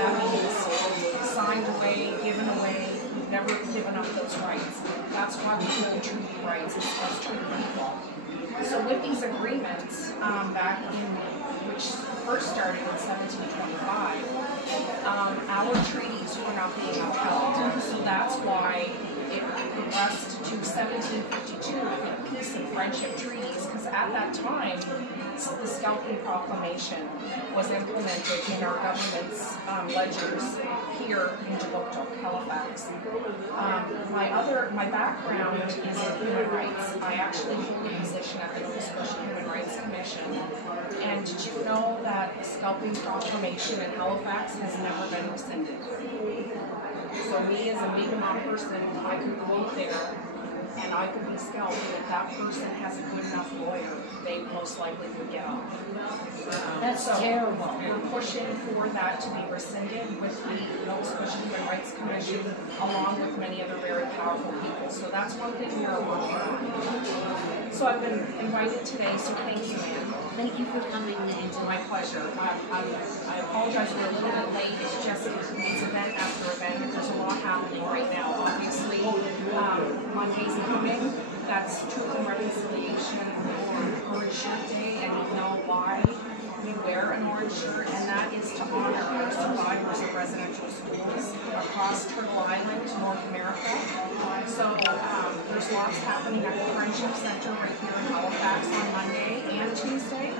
That means signed away, given away. We've never given up those rights. That's why we do the treaty rights as treaty people. So with these agreements, back in which first started in 1725, our treaties were not being upheld. So that's why it progressed to 1752 with peace and friendship treaties, because at that time, the Scalping Proclamation was implemented in our government's ledgers here in Toronto, Halifax. My background is in human rights. I actually hold a position at the Nova Scotia Human Rights Commission. And did you know that the Scalping Proclamation in Halifax has never been rescinded? So me as a Mi'kmaq person, I could go there and I could be scalped, and if that person has a good enough lawyer, they most likely would get off. That's terrible. We're pushing for that to be rescinded with the Nova Scotia Human Rights Commission, along with many other very powerful people. So that's one thing we're working on. So I've been invited today, so thank you, ma'am. Thank you for coming in. My pleasure. I apologize we're a little bit late. It's just it's event after event. There's a lot happening right now. Obviously, Monday's coming. That's Truth and Reconciliation or Orange Shirt Day, and you know why we wear an orange shirt, and that is to honor our survivors of residential schools across Turtle Island, North America. So there's lots happening at the Friendship Center right here in Halifax on Monday and Tuesday,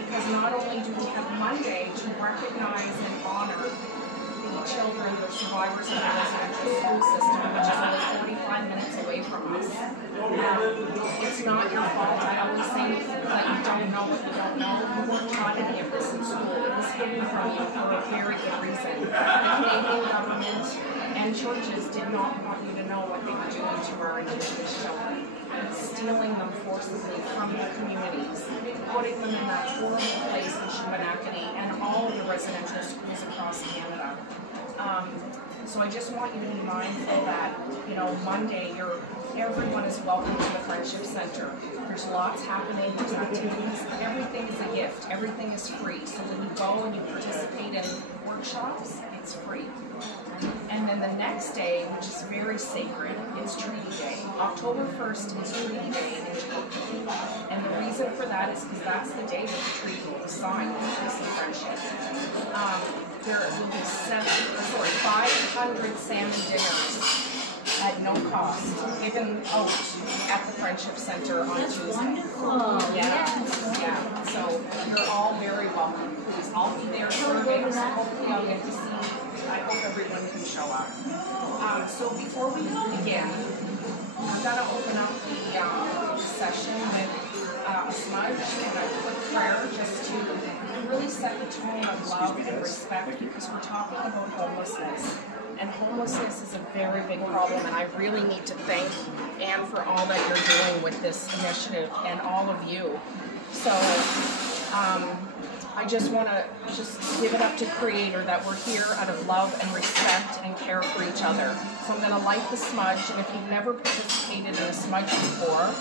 because not only do we have Monday to recognize and honor the children, the survivors of the residential school system, which is only 45 minutes away from us. It's not your fault. I always say that you don't know what you don't know. You weren't taught any of this in school. It was hidden from you for a very good reason. The Canadian government and churches did not want you to know what they were doing to our Indigenous children, stealing them forcibly from the communities, putting them in that horrible place in Shubenacadie and all of the residential schools across Canada. So I just want you to be mindful that, you know, Monday, everyone is welcome to the Friendship Center. There's lots happening, there's activities, everything is a gift, everything is free. So when you go and you participate in workshops, it's free. And then the next day, which is very sacred, it's Treaty Day. October 1st is Treaty Day in Toronto. And the reason for that is because that's the day that the treaty will be signed, peace and friendship. There will be 500 salmon dinners at no cost, given out at the Friendship Center on Tuesday. Wonderful. Yeah. So you're all very welcome. Please, I'll be there serving, so hopefully I'll get to see. I hope everyone can show up. So before we begin, I'm going to open up the session with a smudge and a quick prayer just to really set the tone of love and respect, because we're talking about homelessness. And homelessness is a very big problem, and I really need to thank Anne for all that you're doing with this initiative and all of you. So I just want to give it up to Creator that we're here out of love and respect and care for each other. So I'm going to light the smudge, and if you've never participated in a smudge before,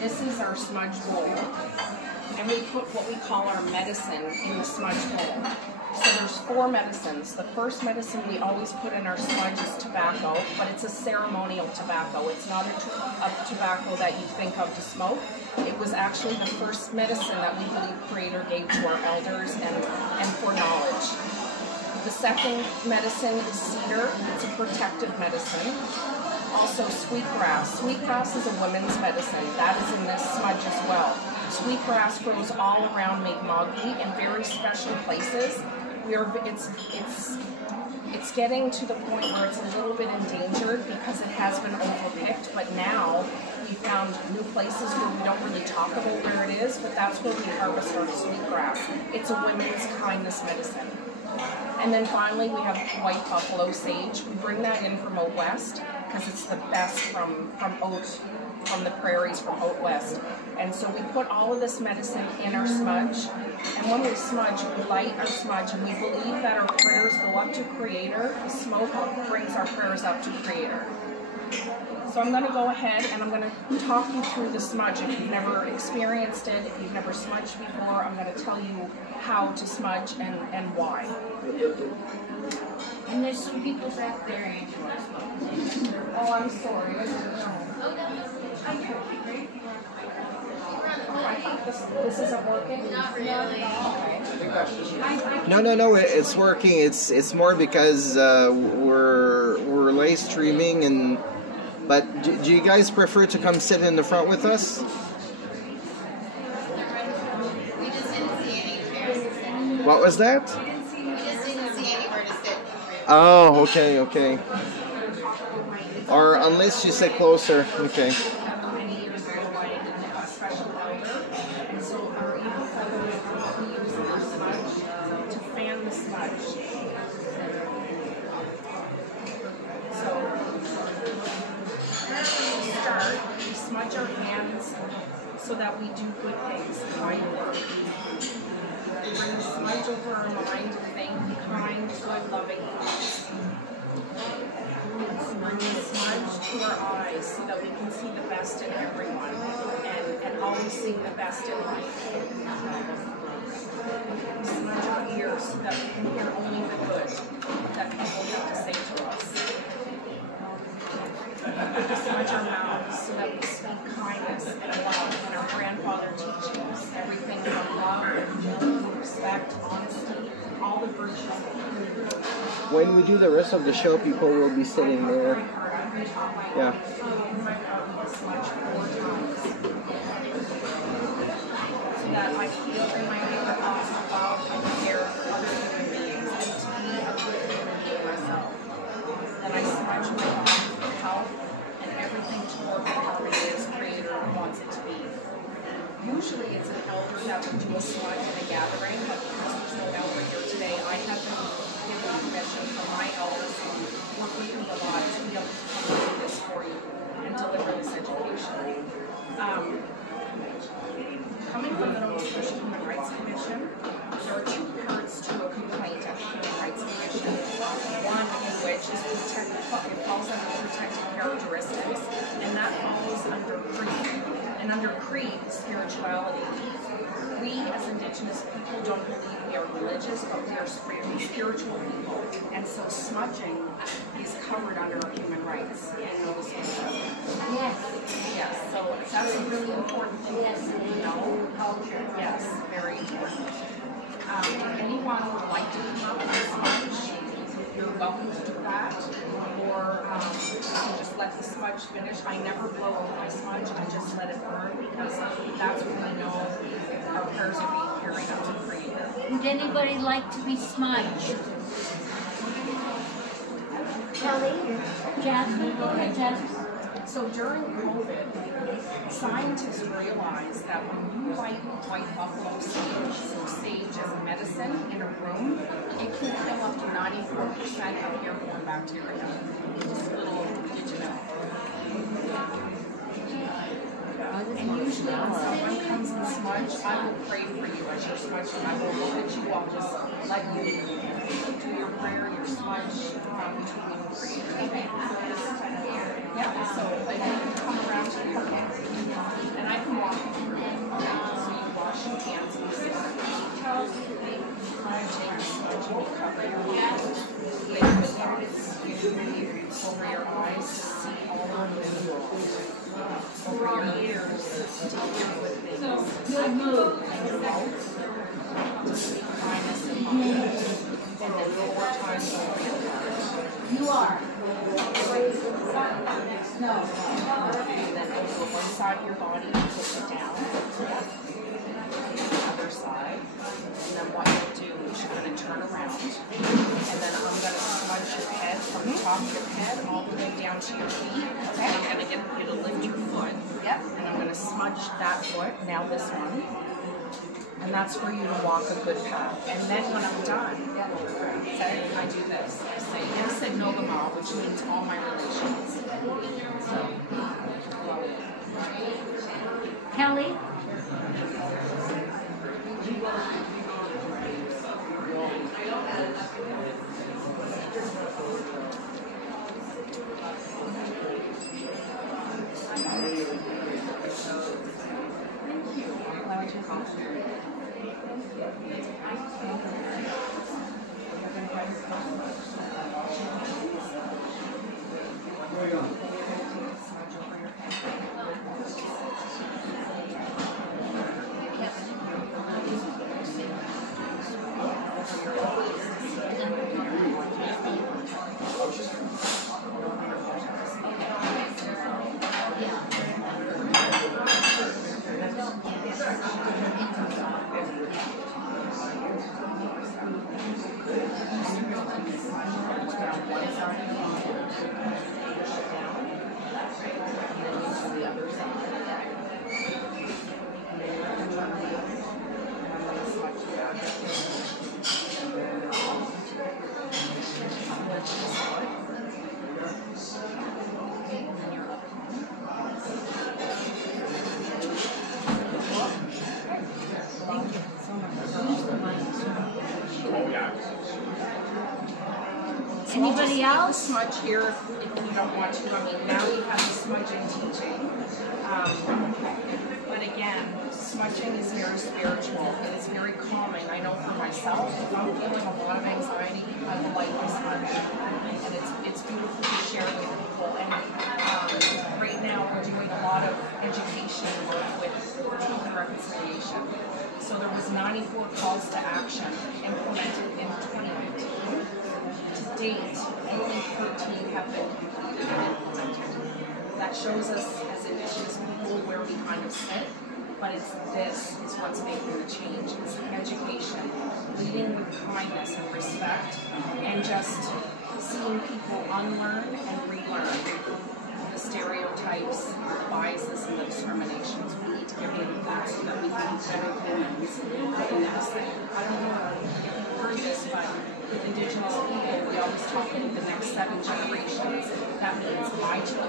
this is our smudge bowl. And we put what we call our medicine in the smudge bowl. So there's 4 medicines. The first medicine we always put in our smudge is tobacco, but it's a ceremonial tobacco. It's not a tobacco that you think of to smoke. It was actually the first medicine that we believe Creator gave to our elders and for knowledge. The second medicine is cedar. It's a protective medicine. Also sweetgrass. Sweetgrass is a women's medicine. That is in this smudge as well. Sweetgrass grows all around Mi'kmaqui in very special places. It's getting to the point where it's a little bit endangered because it has been overpicked, but now we found new places where we don't really talk about where it is, but that's where we harvest our sweetgrass. It's a women's kindness medicine. And then finally we have white buffalo sage. We bring that in from out west because it's the best from the prairies from out west. And so we put all of this medicine in our smudge, and when we smudge, we light our smudge, and we believe that our prayers go up to Creator. The smoke brings our prayers up to Creator. So I'm going to go ahead and I'm going to talk you through the smudge. If you've never experienced it, if you've never smudged before, I'm going to tell you how to smudge and why. some people back there, Angela. Oh, I'm sorry. I didn't know. Oh, I thought this isn't working. Not really. No, it's working. It's more because we're live streaming and. But do you guys prefer to come sit in the front with us? We just didn't see any chairs to sit. What was that? We just didn't see anywhere to sit. Oh, okay. Or unless you sit closer, okay. Many years ago, I a special elder, and so our evil father would use our smudge to fan the smudge. So, to start, we smudge our hands so that we do good things, kind work. We bring the smudge over our mind to think kind, good, loving thoughts. Smudge to our eyes so that we can see the best in everyone and always see the best in life. Smudge our ears so that we can hear only the good that people have to say to us. Smudge our mouths so that we speak kindness and love and our grandfather teaches everything from love, humility, respect, honesty, all the virtues. When we do the rest of the show, people will be sitting there. Yeah. So that I feel in my neighbor thoughts about and care for other human beings and to be a good human being myself. Then I smudge my body for health and everything toward the harmony its creator wants it to be. Usually it's an elder that would do a smudge in a gathering, but because there's no elder here today, I have been given permission from my elders who work with me a lot to be able to come and do this for you and deliver this education. Coming from the Nova Scotia Human Rights Commission, there are two parts to a complaint at the Human Rights Commission. One in which is it falls under protected characteristics, and that falls under creed. And under creed, spirituality. We as Indigenous people don't believe we are religious, but we are spiritual people. And so smudging is covered under our human rights in Nova Scotia. Yes, so that's a really important thing to know. Culture. Yes, very important. Anyone who would like to come up with a smudge, you're welcome to do that. Or you can just let the smudge finish. I never blow out my smudge, I just let it burn because that's when we know our prayers are being carried out to the Creator. Would anybody like to be smudged? Kelly? Jasmine? Go ahead, Jasmine. So during COVID, scientists realized that when you light white buffalo sage as a medicine in a room, it can kill up to 94% of airborne bacteria. Just a little, did you know? And usually when someone comes in smudge, I will pray for you as you're smudging. I will look at you, I'll just let you do your prayer, your smudge between you and Creator. Yeah, so if you can come around to the and I can walk you through it. So you wash your hands and you sit on the details. Try to take your smudge and you cover your mouth. Lay the limited skin over your eyes to see all of the over your ears to hear good things. And your mouth to speak kindness and love. And then 4 times over your heart. You are. No. And then over one side of your body, you push it down. The other side. And then what you'll do is you're going to turn around. And then I'm going to smudge your head from the top of your head all the way down to your feet. Okay. I'm going to get you to lift your foot. Yep. And I'm going to smudge that foot. Now this one. And that's for you to walk a good path. And then when I'm done, okay, I do this. I say, Insit Nogama, which means all my relations. So, Kelly? Thank you. one side of the bottle, push it down, and then use the other side. And then you can turn around, and I'm going to smudge it back. Smudge this side. Okay, and then you're up. Thank you so much. Anybody else? Smudge here if you don't want to. I mean, now you have the smudging teaching. But again, smudging is very spiritual. It is very calming. I know for myself, if I'm feeling a lot of anxiety, I will light my smudge. And it's beautiful to share with people. And right now we're doing a lot of education work with truth and reconciliation. So there was 94 calls to action implemented in 2015. To date, only 13 have been completed and implemented. That shows us as Indigenous people where we kind of sit, but this is what's making the change. It's education, leading with kindness and respect, and just seeing people unlearn and relearn the stereotypes, the biases, and the discriminations. We need to get rid of that so that we can be better humans. I don't know if you've heard this, but with Indigenous people, we always talk about the next 7 generations. That means my children.